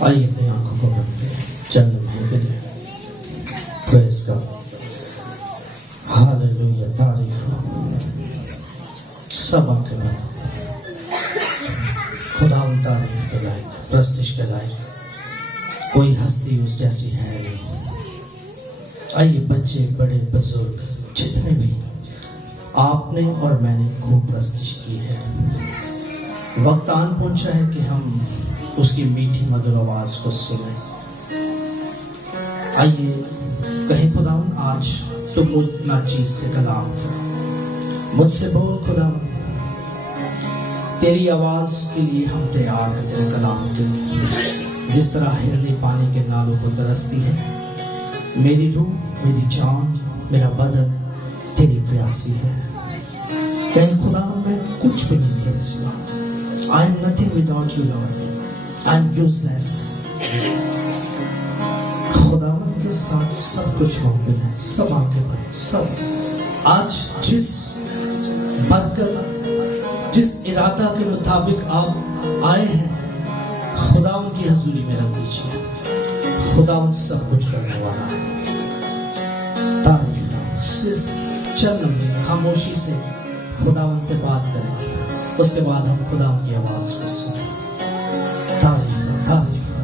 आइए अपनी आंखों को बंद करें चंद मिनट के लिए। प्रेज़ गॉड, हालेलुया, तारीफ हो। सब आंखें बंद, खुदा उन तारीफ के लायक, प्रस्तिश के लायक कोई हस्ती उस जैसी है नहीं। आइए बच्चे, बड़े, बुजुर्ग, जितने भी आपने और मैंने खूब प्रस्तिश की है। वक्त आन पहुंचा है कि हम उसकी मीठी मधुर आवाज को सुने। आइए कहीं खुदावन आज तो मुझ चीज से कलाम मुझसे बोल खुदावन, तेरी आवाज के लिए हम तैयार हैं, तेरे कलाम के लिए। जिस तरह हिरनी पानी के नालों को तरसती है, मेरी रूह, मेरी जान, मेरा बदन तेरी प्यासी है। कहीं खुदावन मैं कुछ भी नहीं तेरे सिवा। I am nothing without you, Lord. I am useless. खुदावन के साथ सब कुछ मुमकिन है। सब आगे बढ़े, सब आज जिस बरकत, जिस इरादा के मुताबिक आप आए हैं, खुदावन की हजूरी में रख दीजिए। खुदावन सब कुछ करने वाला है। तारीफ हो। सिर्फ चंद लम्हे खामोशी से खुदावन से बात करें, उसके बाद हम खुदावन की आवाज को सुनें। तारीफ हो, तारीफ हो।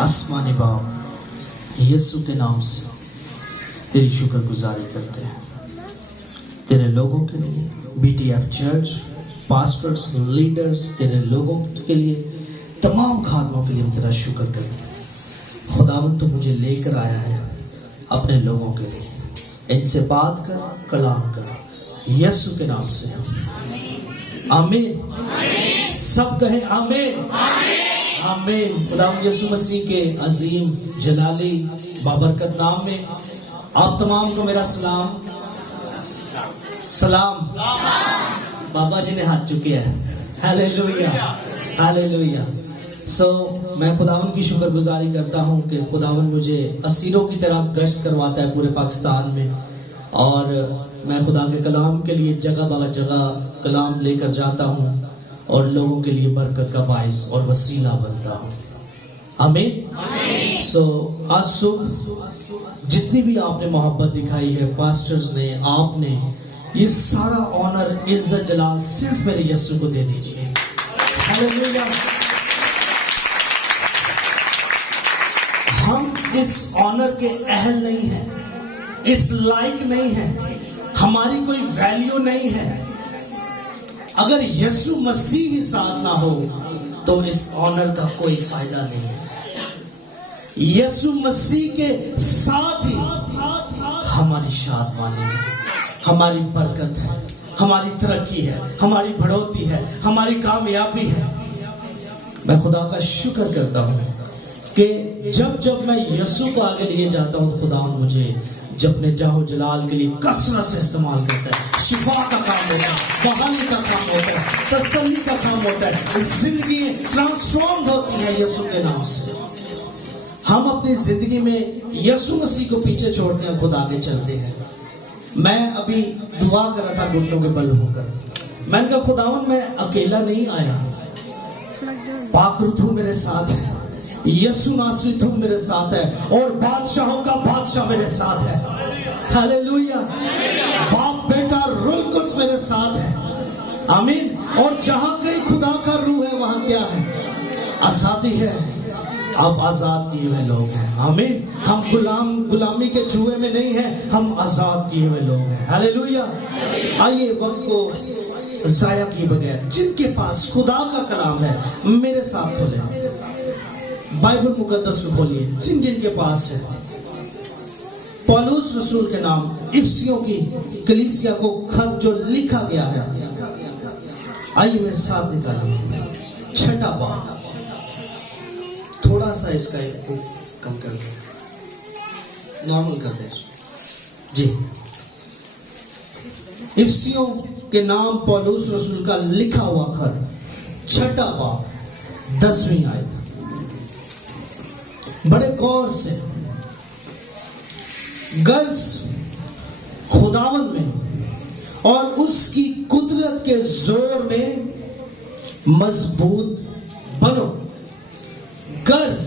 आसमानी बाप, यीशु के नाम से तेरी शुक्रगुजारी करते हैं, तेरे लोगों के लिए, BTF चर्च, पास्टर्स, लीडर्स, तेरे लोगों के लिए, तमाम खादमों के लिए हम तेरा शुक्र करते हैं। खुदावन तो मुझे लेकर आया है अपने लोगों के लिए। इनसे बात कर, कलाम कर, यीशु के नाम से। आमीन। सब कहें आमीन, आमीन। खुदावंद यीशु मसीह के अजीम जलाली बाबरकत नाम में आप तमाम को मेरा सलाम। बाबा जी ने हाथ चुके हैं। Hallelujah, hallelujah. मैं खुदावंद की शुक्रगुजारी करता हूँ कि खुदावंद मुझे असीरों की तरह गश्त करवाता है पूरे पाकिस्तान में, और मैं खुदा के कलाम के लिए जगह ब जगह कलाम लेकर जाता हूँ और लोगों के लिए बरकत का बाइस और वसीला बनता हूँ। आमीन। आज सुबह जितनी भी आपने मोहब्बत दिखाई है, पास्टर्स ने, आपने, ये सारा ऑनर, इज्जत, जलाल सिर्फ मेरे यीशु को दे दीजिए। हालेलुया। हम इस ऑनर के अहल नहीं हैं, इस लायक नहीं हैं, हमारी कोई वैल्यू नहीं है। अगर यीशु मसीह ही साथ ना हो तो इस ऑनर का कोई फायदा नहीं है। यीशु मसीह के साथ ही हमारी शादमानी है, हमारी बरकत है, हमारी तरक्की है, हमारी बढ़ोतरी है, हमारी कामयाबी है। मैं खुदा का शुक्र करता हूँ कि जब मैं यीशु को आगे लिए जाता हूँ, खुदा मुझे जब अपने जाहो जलाल के लिए कसरत से इस्तेमाल करता है। शिफा का काम होता है, बहाने का काम होता है, तसल्ली का काम होता है। जिंदगी ट्रांसफॉर्म होती है यीशु के नाम से। हम अपनी जिंदगी में यीशु मसीह को पीछे छोड़ते हैं, खुद आगे चलते हैं। मैं अभी दुआ कर रहा था घुटनों के बल होकर। मैंने कहा खुदावन मैं अकेला नहीं आया, पाकरुत हूँ मेरे साथ है, यीशु नासरी तुम मेरे साथ है, और बादशाहों का बादशाह मेरे साथ है। हालेलुया। बाप बेटा रूह कुद्स मेरे साथ है। आमीन। और जहां कहीं खुदा का रूह है वहां क्या है? आजादी है। अब आजाद किए हुए लोग हैं। आमीन। हम गुलामी के जुए में नहीं है, हम आजाद किए हुए लोग हैं। हालेलुया। आइए वक्त को जाया किए बगैर जिनके पास खुदा का कलाम है मेरे साथ खोले, बाइबल मुकद्दस को खोलिए। जिन के पास है पौलुस रसूल के नाम इफिसियों की कलीसिया को खत जो लिखा गया है, आइए मेरे साथ निकालिए। छठा बाब, थोड़ा सा इसका एक कम कर दे, नॉर्मल कर दे इसको जी। इफिसियों के नाम पौलुस रसूल का लिखा हुआ खत, छठा बाब, 10वीं आयत। बड़े गौर से, गर्ज खुदावन में और उसकी कुदरत के जोर में मजबूत बनो। गर्ज,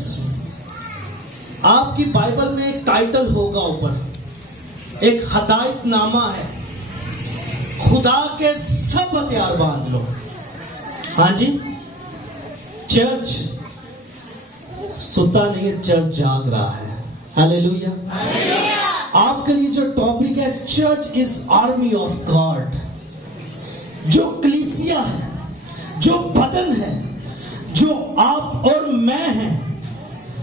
आपकी बाइबल में एक टाइटल होगा ऊपर, एक हदायतनामा है, खुदा के सब हथियार बांध लो। हाँ जी, चर्च सुता नहीं है, चर्च जाग रहा है। हालेलुया। आपके लिए जो टॉपिक है, church is army of God. जो कलीसिया है, जो बदन है, जो आप और मैं हैं,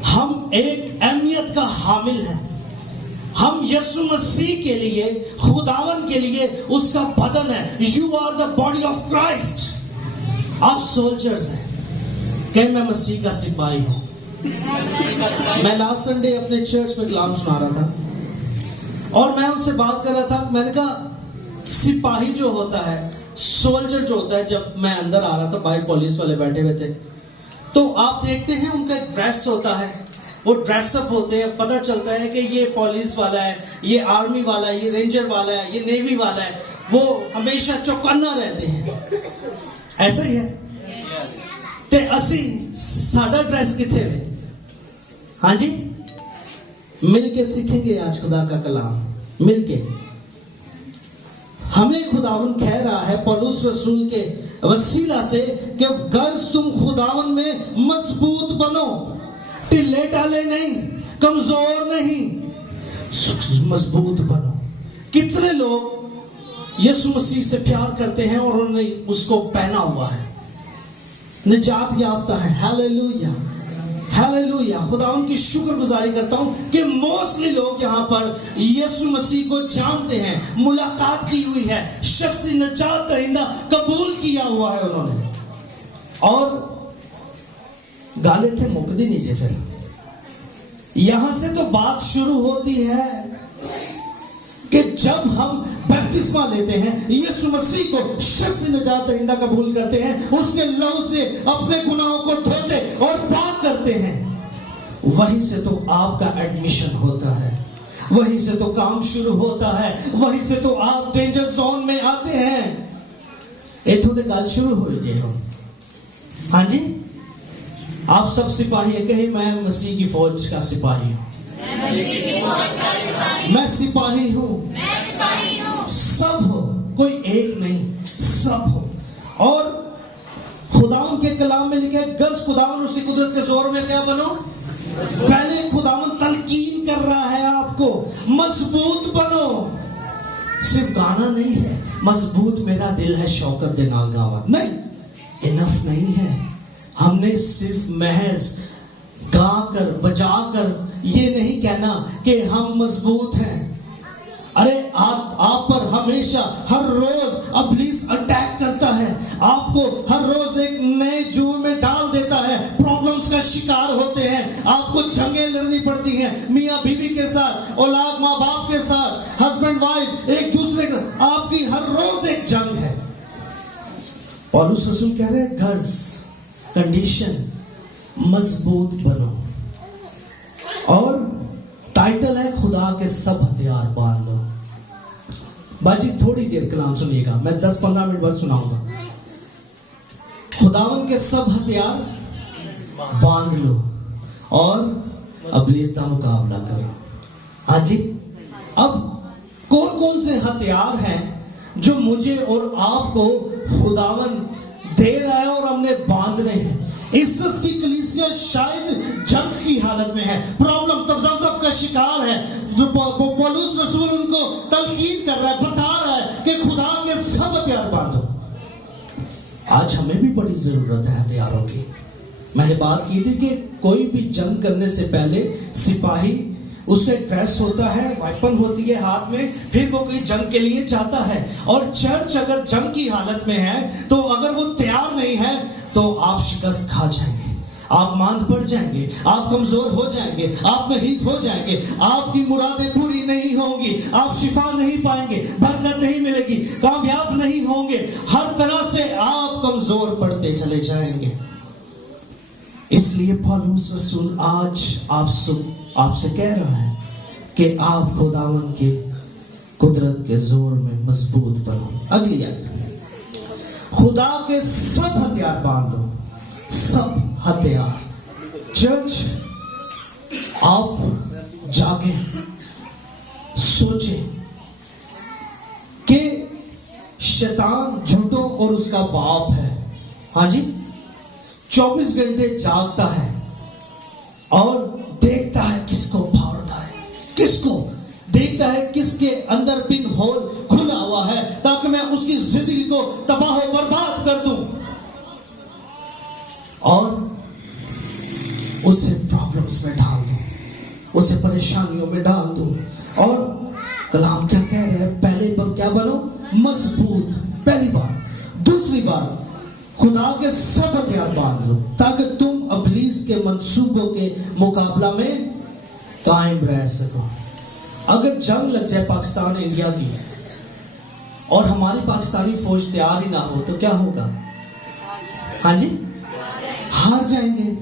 हम एक अहमियत का हामिल है। हम यीशु मसीह के लिए, खुदावन के लिए उसका बदन है। You are the body of Christ. आप सोल्जर्स हैं। कह मैं मसीह का सिपाही हूं। मैं लास्ट संडे अपने चर्च में कलाम सुना रहा था और मैं उनसे बात कर रहा था। मैंने कहा सिपाही जो होता है, सोल्जर जो होता है, जब मैं अंदर आ रहा था, बाहर पुलिस वाले बैठे हुए थे, तो आप देखते हैं उनका एक ड्रेस होता है, वो ड्रेसअप होते हैं, पता चलता है कि ये पुलिस वाला है, ये आर्मी वाला है, ये रेंजर वाला है, ये नेवी वाला है। वो हमेशा चौकन्ना रहते हैं। ऐसा ही है ते असी साडा ड्रेस किथे है? हाँ जी, मिलके सीखेंगे आज खुदा का कलाम। मिलके हमें खुदावन कह रहा है पौलुस रसूल के वसीला से कि गर्ज तुम खुदावन में मजबूत बनो, टिल्ले टाले नहीं, कमजोर नहीं, मजबूत बनो। कितने लोग यीशु मसीह से प्यार करते हैं और उन्होंने उसको पहना हुआ है, निजात याफ्ता है। Hallelujah, hallelujah. खुदा उनकी शुक्रगुजारी करता हूं कि मोस्टली लोग यहां पर यीशु मसीह को जानते हैं, मुलाकात की हुई है, शख्सी निजात दहिंदा कबूल किया हुआ है उन्होंने। और गाले थे मुकदी नीचे। फिर यहां से तो बात शुरू होती है कि जब हम बपतिस्मा लेते हैं, यीशु मसीह को शख्स निजात दहिंदा कबूल करते हैं, उसके लहू से अपने गुनाहों को धोते और पाक करते हैं, वहीं से तो आपका एडमिशन होता है, वहीं से तो काम शुरू होता है, वहीं से तो आप डेंजर जोन में आते हैं। इथों से गल शुरू हो जाए। हाँ जी, आप सब सिपाही है। कहे मैं मसीह की फौज का सिपाही हूं, मैं सिपाही हूं। सब हो, कोई एक नहीं, सब हो। और खुदावन के कलाम में लिखा है गर्ज खुदावन उसकी कुदरत के जोर में क्या बनो। पहले खुदावन तलकीन कर रहा है आपको, मजबूत बनो। सिर्फ गाना नहीं है, मजबूत मेरा दिल है शौकत दे नाल गावा, नहीं, इनफ नहीं है। हमने सिर्फ महज गाकर बजाकर ये नहीं कहना कि हम मजबूत हैं। अरे आप पर हमेशा हर रोज इब्लीस अटैक करता है, आपको हर रोज एक नए जुए में डाल देता है, प्रॉब्लम्स का का शिकार होते हैं, आपको जंगें लड़नी पड़ती हैं, मियाँ बीवी के साथ, औलाद माँ बाप के साथ, हस्बैंड वाइफ एक दूसरे का, आपकी हर रोज एक जंग है। पौलुस रसूल कह रहे हैं गर्ल्स कंडीशन मजबूत बनो, और टाइटल है खुदा के सब हथियार बांध लो। बाजी थोड़ी देर कलाम सुनिएगा, मैं 10-15 मिनट बाद सुनाऊंगा। खुदावन के सब हथियार बांध लो और इब्लीस का मुकाबला करो। हाँ जी, अब कौन कौन से हथियार हैं जो मुझे और आपको खुदावन दे रहा है और हमने बांधने हैं। इफिसस की कलीसिया शायद जंग की हालत में है, प्रॉब्लम तबज़ब का शिकार है। पौलुस रसूल उनको तलकीन कर रहा है, बता रहा है कि खुदा के सब हथियार बांधो। आज हमें भी बड़ी जरूरत है हथियारों की। मैंने बात की थी कि कोई भी जंग करने से पहले सिपाही, उसका एक ड्रेस होता है, वेपन होती है हाथ में, फिर वो कोई जंग के लिए जाता है। और चर्च अगर जंग की हालत में है तो अगर वो तैयार नहीं है तो आप शिकस्त खा जाएंगे, आप मांद पड़ जाएंगे, आप कमजोर हो जाएंगे, आप नहीफ हो जाएंगे, आपकी मुरादें पूरी नहीं होंगी, आप शिफा नहीं पाएंगे, बरकत नहीं मिलेगी, कामयाब नहीं होंगे, हर तरह से आप कमजोर पड़ते चले जाएंगे। इसलिए पौलुस रसूल आज आपसे कह रहा है कि आप खुदावन के कुदरत के जोर में मजबूत बनो। अगली आयत, खुदा के सब हथियार बांध लो, सब हथियार। चर्च, आप जागे, सोचे कि शैतान झूठों और उसका बाप है। हाँ जी, 24 घंटे जागता है और देखता है किसको फाड़ता है, किसको देखता है किसके अंदर पिन होल खुला हुआ है ताकि मैं उसकी जिंदगी को तबाह और बर्बाद कर दूं और उसे प्रॉब्लम्स में डाल दूं, उसे परेशानियों में डाल दूं। और कलाम क्या कह रहे हैं, पहले पर क्या बनो, मजबूत, पहली बात। दूसरी बात, खुदा के सब हथियार बांध लो ताकि तुम इब्लीस के मंसूबों के मुकाबला में कायम रह सको। अगर जंग लग जाए पाकिस्तान इंडिया की और हमारी पाकिस्तानी फौज तैयार ही ना हो तो क्या होगा? हाँ जी, हार जाएंगे।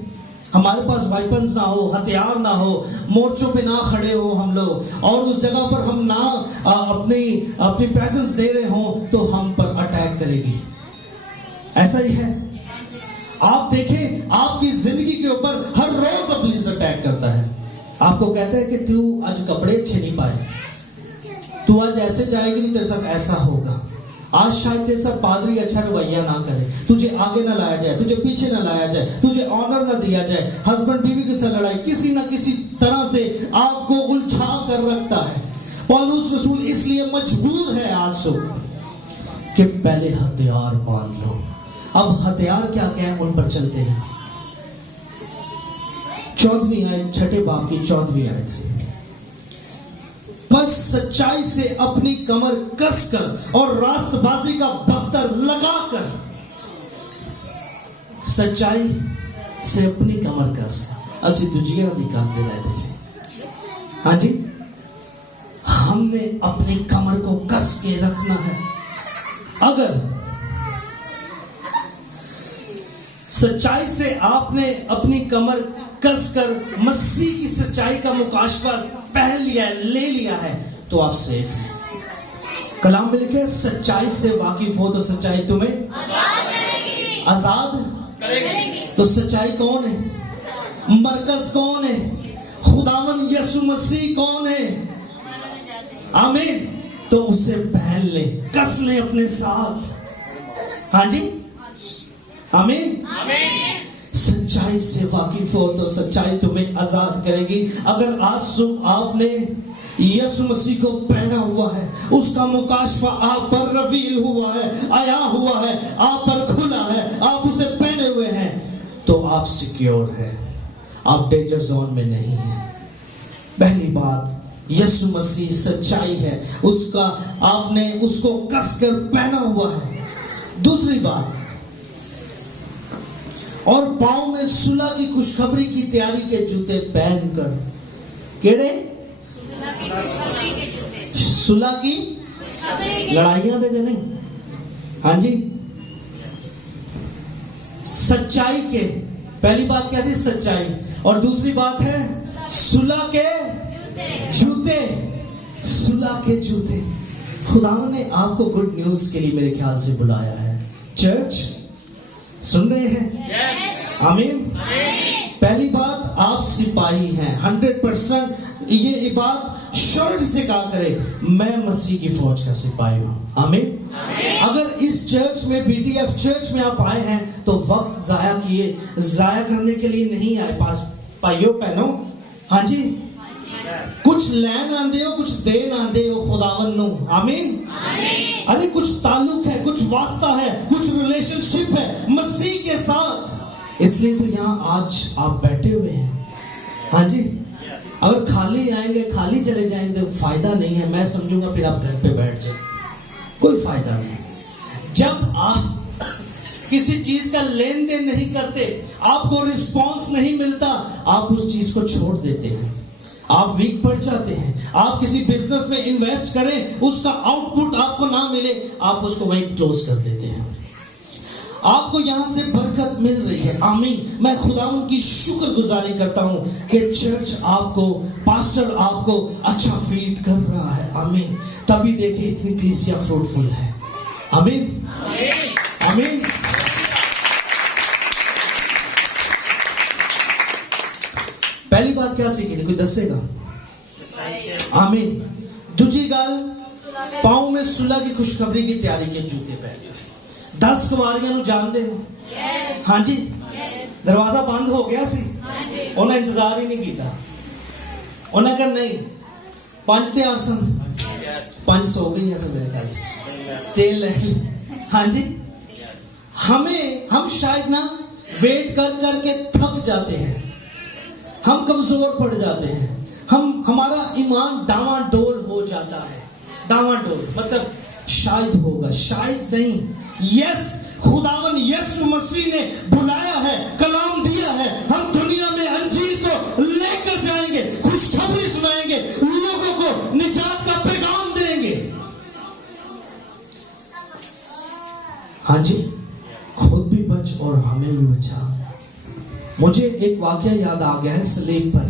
हमारे पास वेपन्स ना हो, हथियार ना हो, मोर्चों पे ना खड़े हो हम लोग, और उस जगह पर हम ना अपनी प्रेजेंस दे रहे हो तो हम पर अटैक करेगी। ऐसा ही है। आप देखें, आपकी जिंदगी के ऊपर हर रोज इब्लीस अटैक करता है। आपको कहता है कि तू आज कपड़े अच्छे नहीं पाए, तू आज ऐसे जाएगी तो तेरे साथ ऐसा होगा, आज शायद तेरे साथ पादरी अच्छा रवैया ना करे, तुझे आगे ना लाया जाए, तुझे पीछे ना लाया जाए, तुझे ऑनर ना दिया जाए, हस्बैंड बीवी के साथ लड़ाई, किसी ना किसी तरह से आपको उलझा कर रखता है। पौलुस रसूल इसलिए मजबूर है आज तो कि पहले हथियार बांध लो। अब हथियार क्या क्या है उन पर चलते हैं। 14वीं आयत, छठे बाब की 14वीं आयत, बस सच्चाई से अपनी कमर कसकर और रास्तबाजी का बख्तर लगाकर, सच्चाई से अपनी कमर कसकर असि दूजिया दी कस दे रहे थे। हाँ जी, हमने अपनी कमर को कस के रखना है। अगर सच्चाई से आपने अपनी कमर कसकर मसीह की सच्चाई का मुकाशफा पहन लिया है, ले लिया है, तो आप सेफ हैं। कलाम में लिखे सच्चाई से वाकिफ हो तो सच्चाई तुम्हें आजाद करेगी। तो सच्चाई कौन है? मरकज कौन है? खुदावन यीशु मसीह कौन है? आमीन। तो उसे पहन ले, कस ले अपने साथ। हाँ जी, आमीन। सच्चाई से वाकिफ हो तो सच्चाई तुम्हें आजाद करेगी। अगर आज सुबह आपने यीशु मसीह को पहना हुआ है, उसका मुकाशफा आप पर रवील हुआ है, आया हुआ है, आप पर खुला है, आप उसे पहने हुए हैं, तो आप सिक्योर हैं, आप डेंजर जोन में नहीं हैं। पहली बात, यीशु मसीह सच्चाई है, उसका आपने उसको कसकर पहना हुआ है। दूसरी बात, और पांव में सुलह की खुशखबरी की तैयारी के जूते पहनकर। केड़े? सुलह की लड़ाइयां दे नहीं, हाँ जी, सच्चाई के। पहली बात क्या थी? सच्चाई। और दूसरी बात है सुलह के जूते। सुलह के जूते। खुदा ने आपको गुड न्यूज के लिए मेरे ख्याल से बुलाया है। चर्च सुन रहे हैं? आमीन। पहली बात, आप सिपाही हैं 100%। ये बात शर्ट से कहा करे, मैं मसीह की फौज का सिपाही हूं। आमीन। अगर इस चर्च में, बीटीएफ चर्च में आप आए हैं तो वक्त जाया करने के लिए नहीं आए। पास भाइयों बहनों, हाँ जी, कुछ लैन आंदे हो, कुछ देन आंदे हो खुदावन नु। आमीन। अरे कुछ ताल्लुक है, कुछ वास्ता है, कुछ रिलेशनशिप है मसीह के साथ। इसलिए तो यहाँ आज आप बैठे हुए हैं। हाँ जी, अगर खाली आएंगे, खाली चले जाएंगे तो फायदा नहीं है। मैं समझूंगा फिर आप घर पे बैठ जाए, कोई फायदा नहीं। जब आप किसी चीज का लेन देन नहीं करते, आपको रिस्पॉन्स नहीं मिलता, आप उस चीज को छोड़ देते हैं, आप वीक पड़ जाते हैं। आप किसी बिजनेस में इन्वेस्ट करें, उसका आउटपुट आपको ना मिले, आप उसको वहीं क्लोज कर देते हैं। आपको यहां से बरकत मिल रही है। आमीन। मैं खुदावंद की शुक्रगुजारी करता हूं कि चर्च आपको, पास्टर आपको अच्छा फीड कर रहा है। आमीन। तभी देखिए इतनी कलीसिया फ्रूटफुल है। आमीन। आमीन। पहली बात क्या सीखी थी? कोई दसेगा? आमीन। दूसरी गाल, पांव में सुलह की खुशखबरी की तैयारी के जूते पहन। 10 कुमारियां जानते हो? हाँ जी। दरवाजा बंद हो गया सी, उन्हें इंतजार ही नहीं किया। उन्हें कहा नहीं, 5 तैयार सन, 5 सो गई है मेरे ख्याल से, तेल ले। हाँ जी। हम शायद ना वेट कर करके थक जाते हैं, हम कमजोर पड़ जाते हैं, हमारा ईमान डावाडोल हो जाता है। डावाडोल मतलब शायद होगा, शायद नहीं। यस, खुदावन यीशु मसीह ने बुलाया है, कलाम दिया है। हम दुनिया में अंजीर को लेकर जाएंगे, खुशखबरी सुनाएंगे, लोगों को निजात का पैगाम देंगे। हाँ जी, खुद भी बच और हमें भी बचा। मुझे एक वाकया याद आ गया है। सलीब पर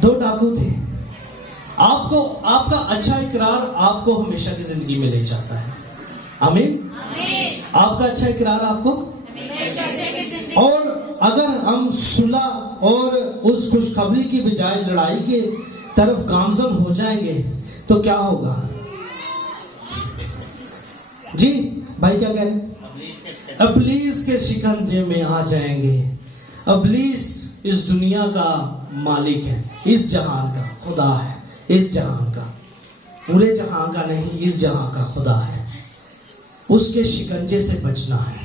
2 डाकू थे। आपका अच्छा इकरार आपको हमेशा की जिंदगी में ले जाता है। आमीन। आपका अच्छा इकरार आपको, और अगर हम सुलह और उस खुशखबरी की बजाय लड़ाई के तरफ गामजन हो जाएंगे तो क्या होगा? जी भाई क्या कह रहे हैं? इब्लीस के शिकंजे में आ जाएंगे। इब्लीस इस दुनिया का मालिक है, इस जहान का खुदा है, इस जहान का, पूरे जहां का नहीं, इस जहां का खुदा है। उसके शिकंजे से बचना है।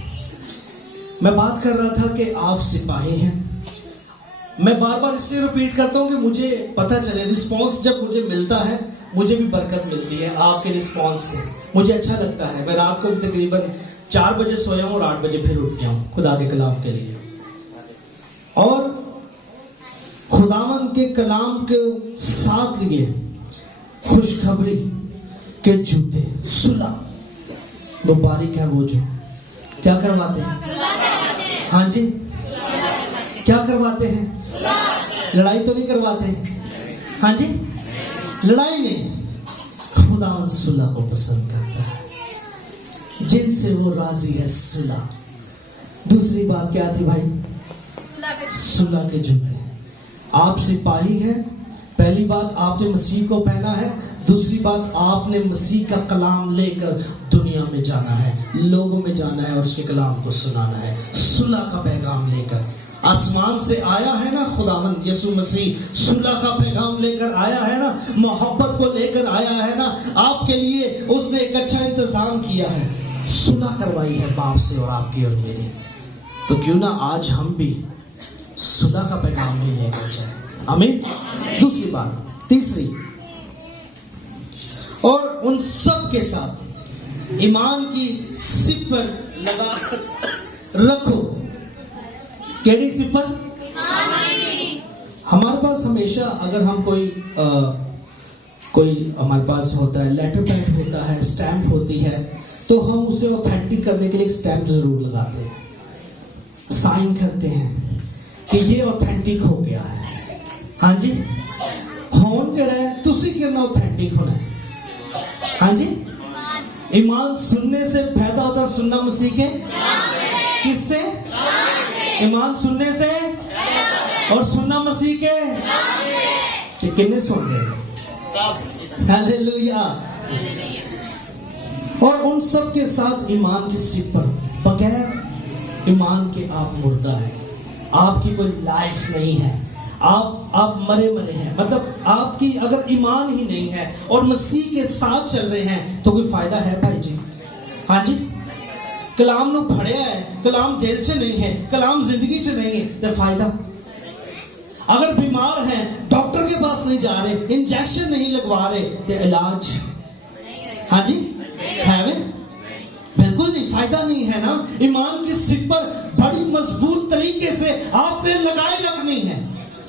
मैं बात कर रहा था कि आप सिपाही हैं। मैं बार बार इसलिए रिपीट करता हूं कि मुझे पता चले, रिस्पॉन्स जब मुझे मिलता है मुझे भी बरकत मिलती है आपके रिस्पॉन्स से। मुझे अच्छा लगता है। मैं रात को भी तकरीबन 4 बजे सोया हूं और 8 बजे फिर उठ गया हूं खुदा के कलाम के लिए। और खुदावन के कलाम के साथ लिए खुशखबरी के जूते, सुलह। मुबारक है वो जो क्या करवाते हैं? हाँ जी, क्या करवाते हैं? लड़ाई तो नहीं करवाते। हाँ जी, लड़ाई नहीं। खुदावन सुलह को पसंद करता है, जिनसे वो राजी है। सुलह। दूसरी बात क्या थी भाई? सुलह के जूते। आप सिपाही हैं। पहली बात, आपने मसीह को पहना है। दूसरी बात, आपने मसीह का कलाम लेकर दुनिया में जाना है, लोगों में जाना है और उसके कलाम को सुनाना है। सुलह का पैगाम लेकर आसमान से आया है ना खुदावंद यीशु मसीह, सुलह का पैगाम लेकर आया है ना, मोहब्बत को लेकर आया है ना। आपके लिए उसने एक अच्छा इंतजाम किया है, सुलह करवाई है बाप से और आपकी और मेरी। तो क्यों ना आज हम भी सुलह का पैगाम ही लेकर जाए। आमीन। दूसरी बात, तीसरी, और उन सब के साथ ईमान की सिप पर लगा रखो। केड़ी सिपर? हमारे पास हमेशा अगर हम कोई हमारे पास होता है लेटर पैड होता है, स्टैम्प होती है, तो हम उसे ऑथेंटिक करने के लिए स्टैम्प जरूर लगाते हैं, साइन करते हैं कि ये ऑथेंटिक हो गया है। हाँ जी, होन जड़ा है तुसी कितना ऑथेंटिक होना है। हाँ जी, ईमान सुनने से पैदा होता है, सुनना मसीह के किससे? ईमान सुनने से और सुनना मसीह के कितने सुन रहे? हालेलुया। और उन सब के साथ ईमान की सिपर, बगैर ईमान के आप मुर्दा है, आपकी कोई लाइफ नहीं है, आप मरे हैं। मतलब आपकी अगर ईमान ही नहीं है और मसीह के साथ चल रहे हैं तो कोई फायदा है भाई जी? हाँ जी, कलाम नु फड़िया है, कलाम दिल से नहीं है, कलाम जिंदगी से नहीं है, तो फायदा? अगर बीमार हैं, डॉक्टर के पास नहीं जा रहे, इंजेक्शन नहीं लगवा रहे, तो इलाज? हाँ जी, है वे? बिल्कुल नहीं, फायदा नहीं है ना। ईमान की सिपर बड़ी मजबूत तरीके से आपने लगाए रखनी है,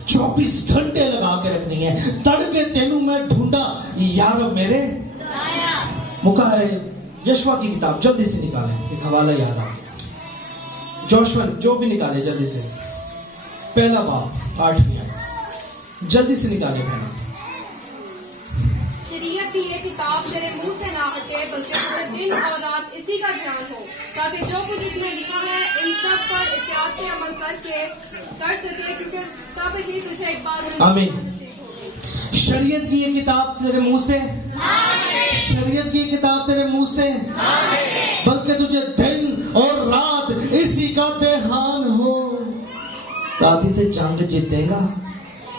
24 घंटे लगा के रखनी है। तड़के तेनू में ढूंढा यार मेरे मुका है। यशवा की किताब जल्दी से निकालें, एक हवाला याद आ, जोशवा जो भी निकाले जल्दी से, पहला बाब 8 जल्दी से निकाले बहन। शरीयत की ये किताब तेरे मुंह से ना हटे, बल्कि तुझे दिन और रात इसी का ज्ञान हो, ताकि जो कुछ इसमें लिखा है इन सब पर एहतियात से अमल कर सके, क्योंकि तब ही तुझे एक बार। आमीन। शरीयत की ये किताब तेरे मुंह से, शरीयत की किताब तेरे मुंह से, बल्कि तुझे दिन और रात इसी का ध्यान हो, ताकि ते जंग जीतेगा,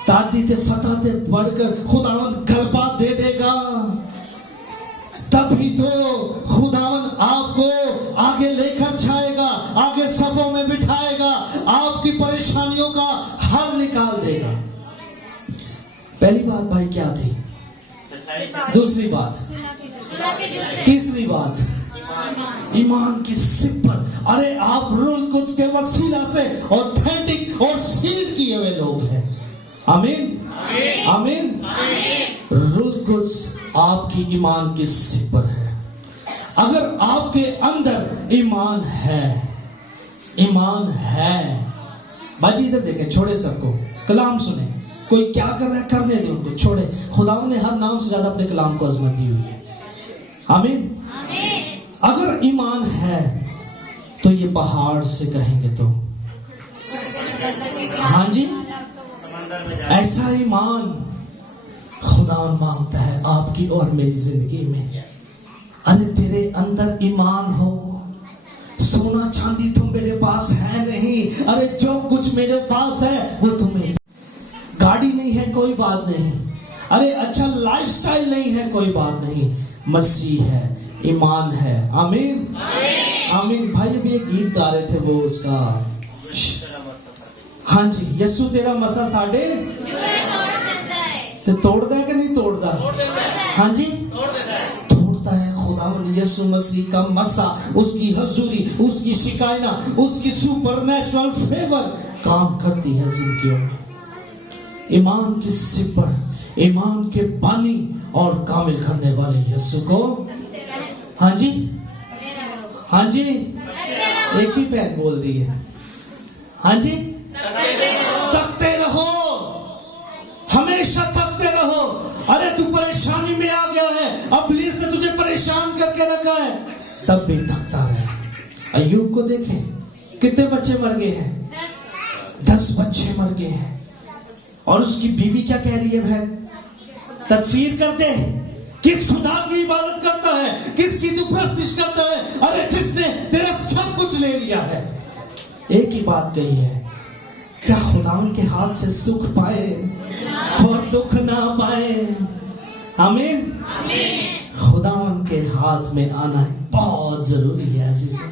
ताकि ते फतह ते बढ़कर खुदावन गलबा दे देगा। तभी तो खुदावन आपको आगे लेकर जाएगा, आगे सफों में बिठाएगा, आपकी परेशानियों का हल निकाल देगा। पहली बात भाई क्या थी? दूसरी बात, तीसरी बात, ईमान की सिपर। अरे आप रूल कुछ के वसीला से ऑथेंटिक और सील किए हुए लोग हैं। आमीन, आमीन। रूल कुछ आपकी ईमान की सिपर है। अगर आपके अंदर ईमान है, ईमान है, बाजी इधर देखें, छोड़े सबको, कलाम सुने। कोई क्या कर रहा है करने दे उनको, छोड़े। खुदा ने हर नाम से ज्यादा अपने कलाम को अजमत दी हुई है। आमीन। अगर ईमान है तो ये पहाड़ से कहेंगे तो, हाँ जी, ऐसा ईमान खुदा मांगता है आपकी और मेरी जिंदगी में। अरे तेरे अंदर ईमान हो। सोना चांदी तो मेरे पास है नहीं, अरे जो कुछ मेरे पास है वो तुम्हें। गाड़ी नहीं है कोई बात नहीं, अरे अच्छा लाइफस्टाइल नहीं है कोई बात नहीं, मसीह है, ईमान है। आमीन, आमीन। भाई अभी एक गीत गा रहे थे, वो उसका, हाँ जी, यस्सु तेरा मसा साडे तो तोड़दा है कि नहीं तोड़दा? हाँ जी, तोड़ता है। खुदावंद यीशु मसीह का मसा, उसकी हजूरी, उसकी शिकायना, उसकी सुपरनेचुरल फेवर काम करती है जिंदगियों में। ईमान की सिपर, ईमान के बानी और कामिल करने वाले यीशु को, हाँ जी, हाँ जी, एक ही पैर बोल दी है। हाँ जी, तकते रहो, हमेशा तकते रहो। अरे तू परेशानी में आ गया है, इब्लीस ने तुझे परेशान करके रखा है, तब भी तकता रहे। अय्यूब को देखें, कितने बच्चे मर गए हैं? 10 बच्चे मर गए हैं। और उसकी बीवी क्या कह रही है? भाई तकफीर करते हैं, किस खुदा की इबादत करता है, किसकी तू प्रस्तिश करता है? अरे जिसने तेरा सब कुछ ले लिया है। एक ही बात कही है, क्या खुदा के हाथ से सुख पाए और दुख ना पाए? आमीन। खुदा के हाथ में आना बहुत जरूरी है अजीजों,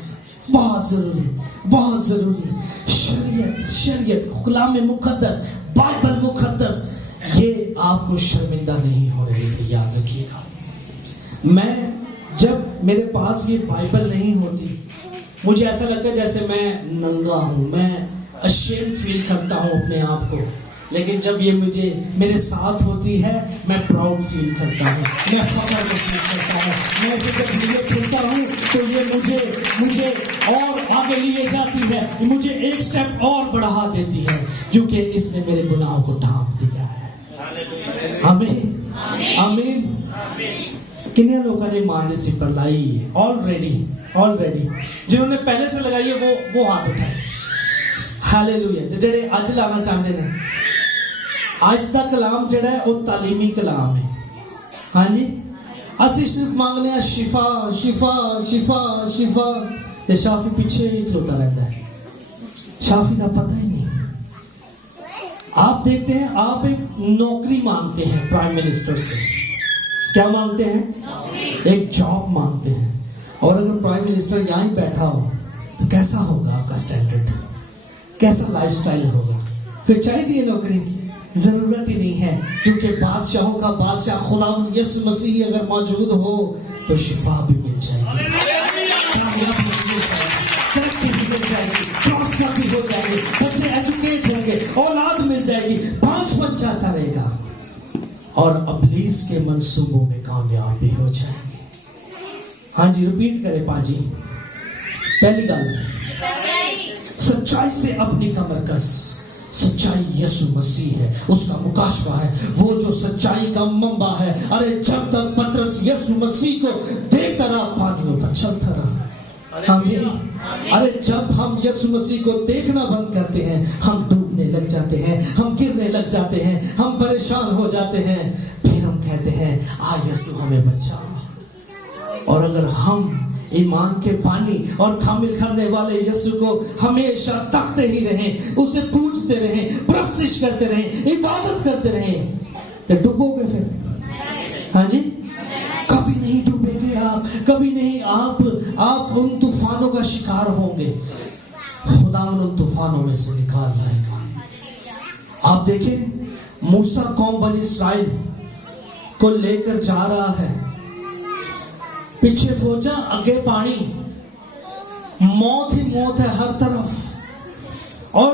बहुत जरूरी, बहुत जरूरी। शरीयत, कलाम मुकद्दस, बाइबल मुकद्दस, ये आपको शर्मिंदा नहीं हो रही है, याद रखिएगा। मैं जब मेरे पास ये बाइबल नहीं होती, मुझे ऐसा लगता है जैसे मैं नंगा हूं, मैं अशेम फील करता हूँ अपने आप को, लेकिन जब ये मुझे मेरे साथ होती है मैं प्राउड फील करता हूँ, मैं फख्र महसूस करता हूँ। मैं इसे जब लिए खेलता हूँ तो ये मुझे और आगे लिए जाती है, मुझे एक स्टेप और बढ़ा देती है, क्योंकि इसने मेरे गुनाहों को ढांप दिया है। आमीन आमीन। कितने लोगों ने मान सी पर लाई ऑलरेडी जिन्होंने पहले से लगाई है वो हाथ उठाए। हालेलुया। जेडे अज लाना चाहते हैं, अज का कलाम जेड़ा है वो तालीमी कलाम है। हाँ जी, असि सिर्फ मांगने हैं शिफा शिफा शिफा शिफा, ते शाफी पीछे ही खलोता रहता है, शाफी का पता ही नहीं। आप देखते हैं, आप एक नौकरी मांगते हैं प्राइम मिनिस्टर से, क्या मांगते हैं? एक जॉब मांगते हैं। और अगर प्राइम मिनिस्टर यहाँ ही बैठा हो तो कैसा होगा आपका स्टैंडर्ड, कैसा लाइफस्टाइल होगा? फिर चाहिए नौकरी, जरूरत ही नहीं है, क्योंकि बादशाहों का बादशाह खुदावंद यीशु मसीह अगर मौजूद हो तो शिफा भी मिल जाएगी, तरक्की भी मिल जाएगी, प्रॉस्पर भी हो जाएगी, बच्चे एजुकेट होंगे, औलाद मिल जाएगी, 5 बन जाता रहेगा और अब्लीस के मंसूबों में कामयाब भी हो जाएंगे। हाँ जी, रिपीट करें पाजी। पहली गल, सच्चाई से अपनी कमर कस। सच्चाई यीशु मसीह है, उसका मुकाशवा है, वो जो सच्चाई का मंबा है। अरे जब तक पतरस यीशु मसीह को देखता रहा, पानियों पर चलता रहा। आमीन। अरे जब हम यीशु मसीह को देखना बंद करते हैं, हम डूबने लग जाते हैं, हम गिरने लग जाते हैं, हम परेशान हो जाते हैं, फिर हम कहते हैं आ यीशु हमें बचा। और अगर हम ईमान के पानी और खामिल करने वाले यीशु को हमेशा तकते ही रहें, उसे पूजते रहें, प्रस्तिश करते रहें, इबादत करते रहें, तो डूबोगे फिर। हाँ जी, कभी नहीं डूबेंगे आप, कभी नहीं। आप उन तूफानों का शिकार होंगे, खुदावन उन तूफानों में से निकाल लाएगा। आप देखें, मूसा कौम बनी इस्राइल को लेकर जा रहा है, पीछे फौजा, आगे पानी, मौत ही मौत है हर तरफ। और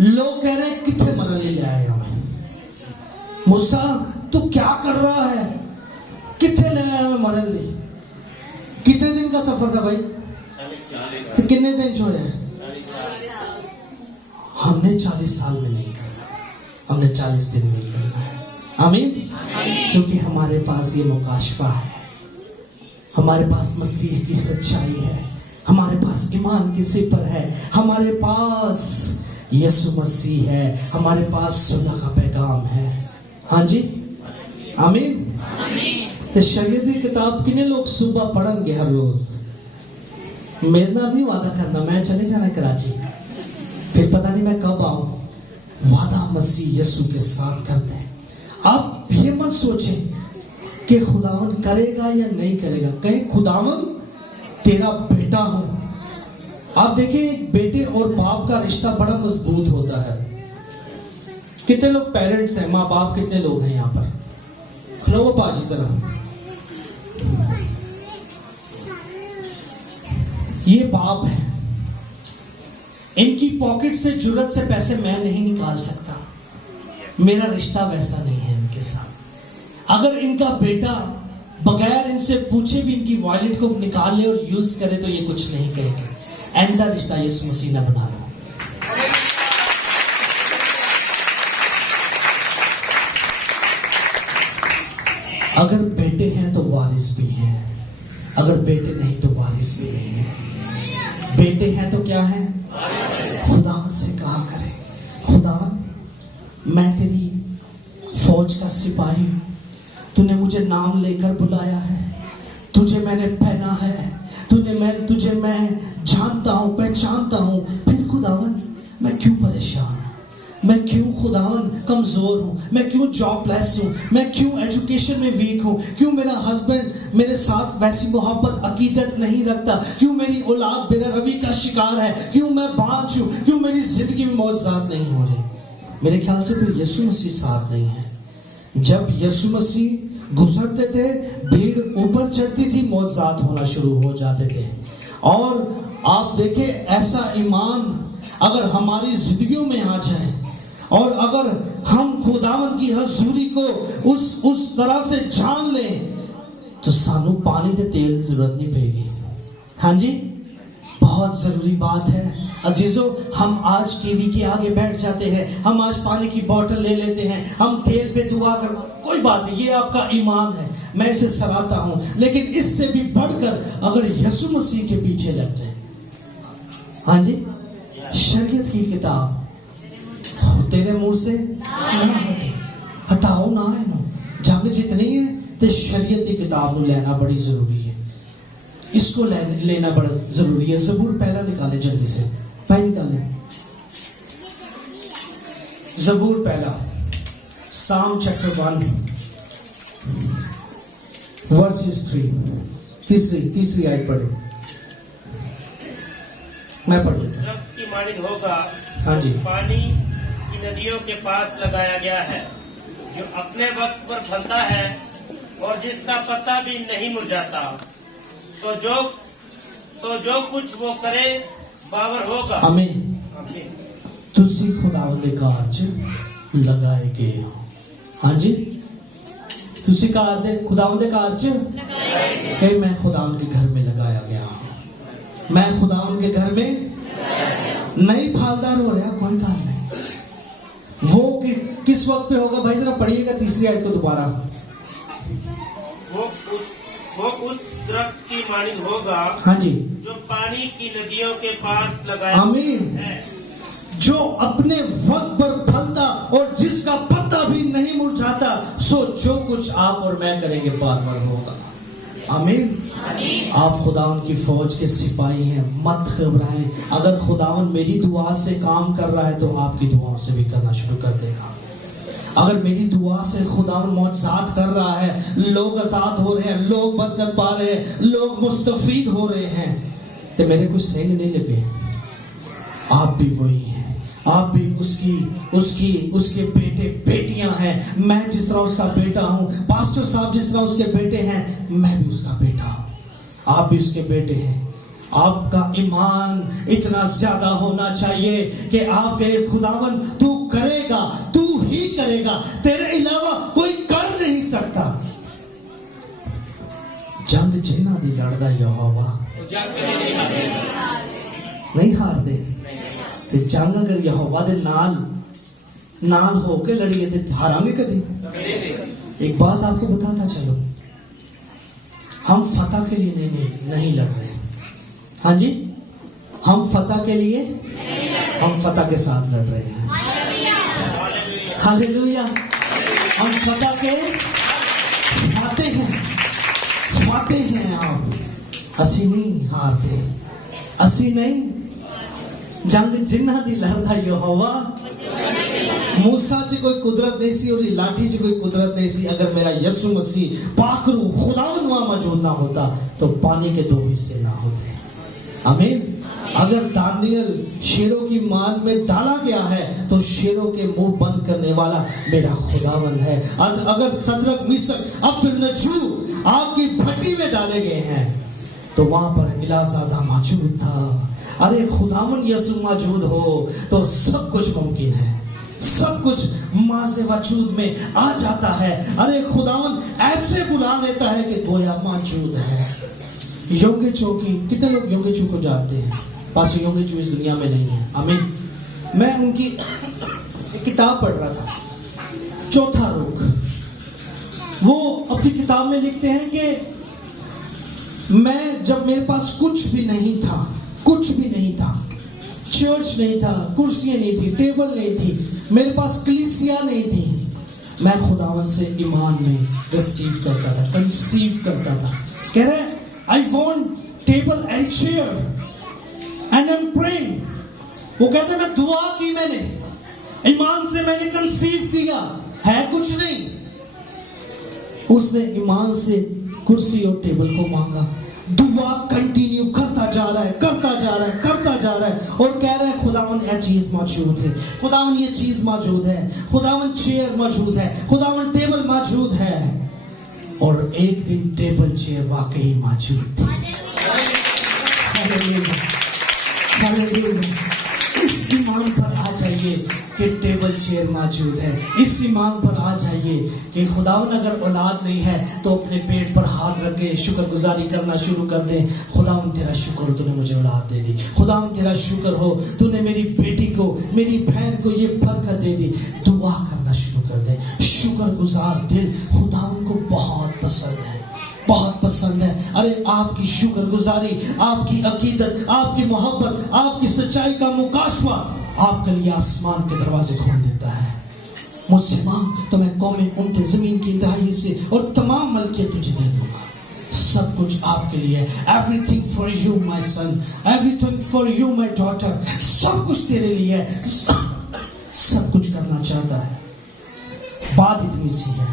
लोग कह रहे हैं कितने मरने ले आए हमें, मूसा तू क्या कर रहा है, कितने ले आया हमें मरने ले। कितने दिन का सफर था भाई? तो कितने दिन छोड़े? हमने 40 साल में नहीं करना, हमने 40 दिन में करना है। आमीन। क्योंकि हमारे पास ये मुकाशवा है, हमारे पास मसीह की सच्चाई है, हमारे पास ईमान की सिपर है, हमारे पास यीशु मसीह है, हमारे पास सुलह का पैगाम है। हाँ जी, आमीन। तो शरीयत की किताब कितने लोग सुबह पढ़ेंगे हर रोज? मेरे नाल नहीं वादा करना, मैं चले जाना कराची, फिर पता नहीं मैं कब आऊं। वादा मसीह यीशु के साथ करते हैं। आप ये मत सोचें कि खुदावन करेगा या नहीं करेगा, कहीं खुदावन तेरा बेटा हो। आप देखिए, एक बेटे और बाप का रिश्ता बड़ा मजबूत होता है। कितने लोग पेरेंट्स हैं, माँ बाप कितने लोग हैं यहाँ पर? खलो पाजी जरा। ये बाप है, इनकी पॉकेट से जरूरत से पैसे मैं नहीं निकाल सकता, मेरा रिश्ता वैसा नहीं है इनके साथ। अगर इनका बेटा बगैर इनसे पूछे भी इनकी वॉलेट को निकाल ले और यूज करे तो ये कुछ नहीं कहेंगे। ऐसा रिश्ता यीशु मसीह ने बना लो। अगर बेटे हैं तो वारिस भी हैं, अगर बेटे नहीं तो वारिस भी नहीं है। बेटे हैं तो क्या है? खुदा से कहा करें, खुदा मैं तेरी फौज का सिपाही, तूने मुझे नाम लेकर बुलाया है, तुझे मैंने पहना है, तुझे मैं जानता हूं, पहचानता हूं। फिर खुदावन मैं क्यों परेशान, मैं क्यों खुदावन कमजोर हूं, मैं क्यों जॉबलेस हूं, मैं क्यों एजुकेशन में वीक हूं, क्यों मेरा हस्बैंड मेरे साथ वैसी मोहब्बत अकीदत नहीं रखता, क्यों मेरी औलाद बेरा रवि का शिकार है, क्यों मैं बांझ हूं, क्यों मेरी जिंदगी में मौजूद नहीं हो रही। मेरे ख्याल से फिर यीशु मसीह साथ नहीं है। जब यीशु मसीह गुजरते थे, भीड़ ऊपर चढ़ती थी, मौजूद होना शुरू हो जाते थे। और आप देखें, ऐसा ईमान, अगर हमारी जिंदगियों में आ जाए और अगर हम खुदावन की हजूरी को उस तरह से जान लें तो सानू पानी ते तेल की जरूरत नहीं पेगी। हाँ जी, बहुत जरूरी बात है अजीजों। हम आज टीवी के आगे बैठ जाते हैं, हम आज पानी की बोतल ले लेते हैं, हम तेल पे दुआ कर, कोई बात नहीं, ये आपका ईमान है, मैं इसे सराहता हूं। लेकिन इससे भी बढ़कर अगर यीशु मसीह के पीछे लग जाए, हाँ जी, शरीयत की किताब तेरे मुंह से ना हटे, हटाओ ना है ना, जंग जितनी है तो शरीयत की किताब को लेना बड़ी जरूरी है, इसको लेना बड़ा जरूरी है। ज़बूर पहला निकाले जल्दी से, भाई निकाले ज़बूर पहला, साम चैप्टर 1 वर्सेस 3, तीसरी आयत पढ़े, मैं पढ़ लेता हूं। की मानिंद होगा, हाँ जी, पानी की नदियों के पास लगाया गया है, जो अपने वक्त पर फलता है और जिसका पत्ता भी नहीं मुरझाता। तो जो कुछ वो करे बावर होगा। आमीन। आमीन। तुसी खुदावंद दे कारज लगाए गए हो। हाँ जी, तुसी खुदावंद दे कारज कहीं मैं खुदावंद के घर में लगाया गया हूं, मैं खुदावंद के घर में नहीं फालदार हो रहा, कोई काम नहीं। वो किस वक्त पे होगा भाई, जरा पढ़िएगा तीसरी आयत को दोबारा। वो उस दरख्त की मानिंद होगा, हाँ जी, जो पानी की नदियों के पास लगाया आमीन, है, जो अपने वक्त पर फलता और जिसका पत्ता भी नहीं मुरझाता। सो जो कुछ आप और मैं करेंगे बार बार होगा। आमीन। आप खुदावन की फौज के सिपाही हैं, मत घबराएं। अगर खुदावन मेरी दुआ से काम कर रहा है तो आपकी दुआओं से भी करना शुरू कर देगा। अगर मेरी दुआ से खुदावन मौजज़ात कर रहा है, लोग आजाद हो रहे हैं, लोग बरकत पा रहे हैं, लोग मुस्तफीद हो रहे हैं, तो मेरे कुछ सेंग नहीं लगे। आप भी वही हैं, आप भी उसके बेटे बेटियां हैं। मैं जिस तरह उसका बेटा हूं, पास्टर साहब जिस तरह उसके बेटे हैं, मैं भी उसका बेटा हूं, आप भी उसके बेटे हैं। आपका ईमान इतना ज्यादा होना चाहिए कि आप कहे खुदावन तू करेगा, तू ही करेगा, तेरे अलावा कोई कर नहीं सकता। जंग जिन्ना दी लड़दा यहोवा नहीं हारदे, ते जंग अगर यहोवा दे नाल होके लड़िए ते हारांगे कभी। एक बात आपको बताता चलो, हम फतह के लिए नहीं लड़ रहे। हाँ जी, हम फतह के लिए, हम फतह के साथ लड़ रहे हैं। हालेलुया। हम फतह के फाते हैं आप, असी नहीं हारते, असी नहीं। जंग जिन्ना दी लड़दा यहोवा। मूसा च कोई कुदरत नहीं सी और लाठी च कोई कुदरत नहीं सी। अगर मेरा यीशु मसीह पाकरू खुदावन वहां मौजूद ना होता तो पानी के 2 हिस्से ना होते। आमीन। अगर दानियल शेरों की मान में डाला गया है तो शेरों के मुंह बंद करने वाला मेरा खुदावन है। अगर सदरक मिस्र अब्दुल-नजूर आग की भट्टी में डाले गए हैं तो वहां पर इलाजादा मौजूद था। अरे खुदावन यीशु मौजूद हो तो सब कुछ मुमकिन है, सब कुछ मां से वजूद में आ जाता है। अरे खुदावन ऐसे बुला लेता है कि गोया मौजूद है। योंगे चौकी, कितने लोग योंगे चौ को जानते हैं? पास योंगे चौ इस दुनिया में नहीं है। आमीन। मैं उनकी एक किताब पढ़ रहा था, चौथा रुख। वो अपनी किताब में लिखते हैं कि मैं जब मेरे पास कुछ भी नहीं था, चर्च नहीं था, कुर्सियां नहीं थी, टेबल नहीं थी, मेरे पास कलीसिया नहीं थी, मैं खुदावन से ईमान में रिसीव करता था, कंसीव करता था। कह रहे I want table and chair and I am praying. वो कहते मैं दुआ की, मैंने ईमान से मैंने कंसीव किया, है कुछ नहीं। उसने ईमान से कुर्सी और टेबल को मांगा, दुआ कंटिन्यू करता जा रहा है और कह रहा है खुदावन यह चीज मौजूद है, खुदावन ये चीज मौजूद है, खुदावन चेयर मौजूद है, खुदावन टेबल मौजूद है। और एक दिन टेबल चेयर वाकई मौजूद थी। हालेलुया। इस ईमान पर आ जाइए कि टेबल चेयर मौजूद है। इस ईमान पर आ जाइए कि खुदावन अगर औलाद नहीं है तो अपने पेट पर हाथ रख के शुक्रगुजारी करना शुरू कर दे। खुदावन तेरा शुक्र हो तूने मुझे औलाद दे दी। खुदावन तेरा शुक्र हो तूने मेरी बेटी को, मेरी बहन को ये बरकत दे दी। दुआ करना शुरू कर दे। शुक्रगुजार दिल खुदावन को बहुत पसंद है, बहुत पसंद है। अरे आपकी शुक्रगुजारी, आपकी अकीदत, आपकी मोहब्बत, आपकी सच्चाई का मुकाशवा आपके लिए आसमान के दरवाजे खोल देता है। मुझसे मांग तो मैं कौमें उनके जमीन की इंतहाई से और तमाम मलकियत तुझे दे दूंगा। सब कुछ आपके लिए। Everything for you my son, everything for you my daughter. सब कुछ तेरे लिए है। सब कुछ करना चाहता है। बात इतनी सी है,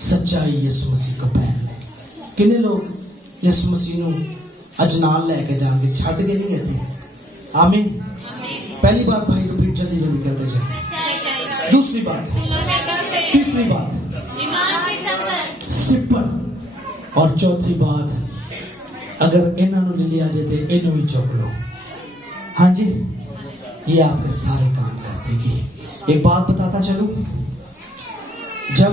सच्चाई यीशु मसीह को पहन ले। किन्ने लोग यीशु मसीह नूं अज नाल लेके जाएंगे, छड़ के नहीं थे। आमीन। पहली बात भाई रिपीट जल्दी जल्दी करते जाए। दूसरी बात, तीसरी बात सिपर, और चौथी बात अगर इन्हां नूं ले लिया जाए तो इन्हों भी चुक लो। हाँ जी, ये आपके सारे काम कर देगी। एक बात बताता चलूं, जब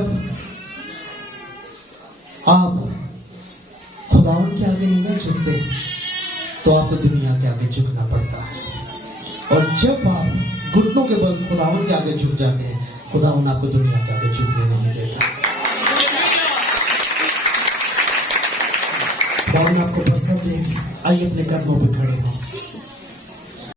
आप खुदावन के आगे नहीं झुकते तो आपको दुनिया के आगे झुकना पड़ता है। और जब आप घुटनों के बल खुदावन के आगे झुक जाते हैं, खुदावन आपको दुनिया के आगे झुकने नहीं देता। खुदावन आपको बरकत दे। आइए अपने कदमों पर खड़े हों।